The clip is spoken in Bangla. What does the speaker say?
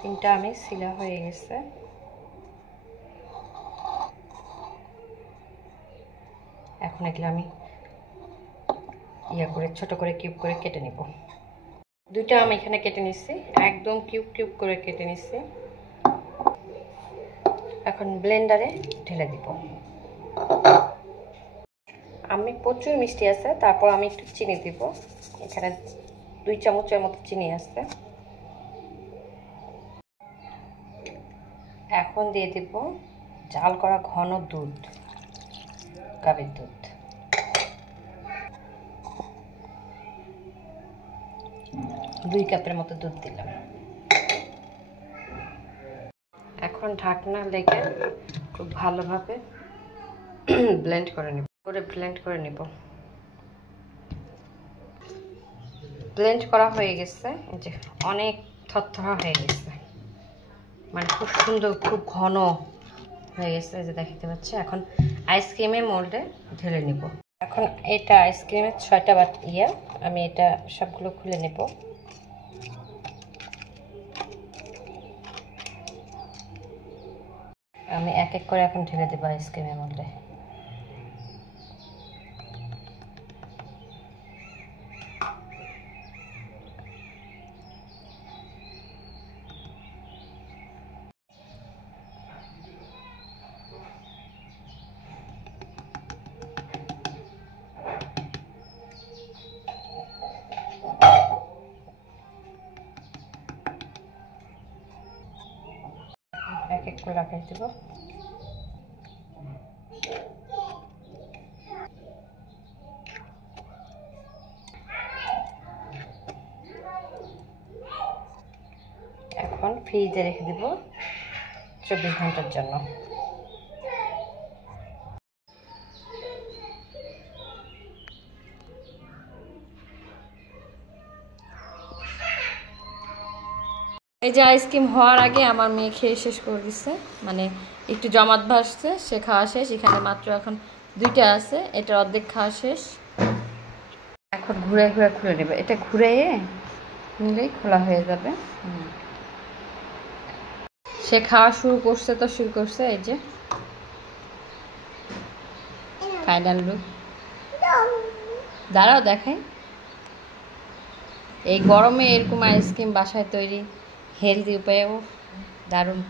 তিনটা আমি সিলা হয়ে গেছে। এখন এগুলো আমি করে ছোট করে কিউব করে কেটে নিব। দুইটা আমি এখানে কেটে নিচ্ছি, একদম কিউব কিউব করে কেটে নিচ্ছি। এখন ব্লেন্ডারে ঢেলে দিব। আমি প্রচুর মিষ্টি আছে, তারপর আমি একটু চিনি দিব। এখানে 2 চামচের মতো চিনি আছে। এখন দিয়ে দিব জাল করা ঘন দুধ, গাভীর দুধ। দুই কাপের মতো দুধ দিলাম। এখন ঢাকনা লেগে খুব ভালোভাবে ব্লেন্ড করে নিব। ব্লেন্ড করা হয়ে গেছে, যে অনেক থরথরা হয়ে গেছে, মানে খুব সুন্দর, খুব ঘন হয়ে গেছে, যে দেখতে পাচ্ছি। এখন আইসক্রিমের মোল্ডে ঢেলে নিব। এখন এটা আইসক্রিমের 6টা আমি এটা সবগুলো খুলে নেব। আমি এক এক করে এখন ঢেলে দেবো আইসক্রিমের মধ্যে। এক এক করে লাগাই দেব। এখন ফ্রিজে রেখে দেব 24 ঘন্টার জন্য। এই যে আইসক্রিম হওয়ার আগে আমার মেয়ে খেয়ে শেষ করে দিচ্ছে, মানে একটু জমাট ভাসছে, সে খাওয়া শেষ। এখানে মাত্র এখন 2টা আছে, এটার অর্ধেক খাওয়া শেষ। এখন ঘুরে ঘুরে খুলে নেবে, এটা ঘুরে নিলেই খোলা হয়ে যাবে। সে খাওয়া শুরু করছে। এই যে ফাইনাল লুক, দাঁড়াও দেখাই। এই গরমে এরকম আইসক্রিম বাসায় তৈরি হেলদি উপায়েও দারুণ।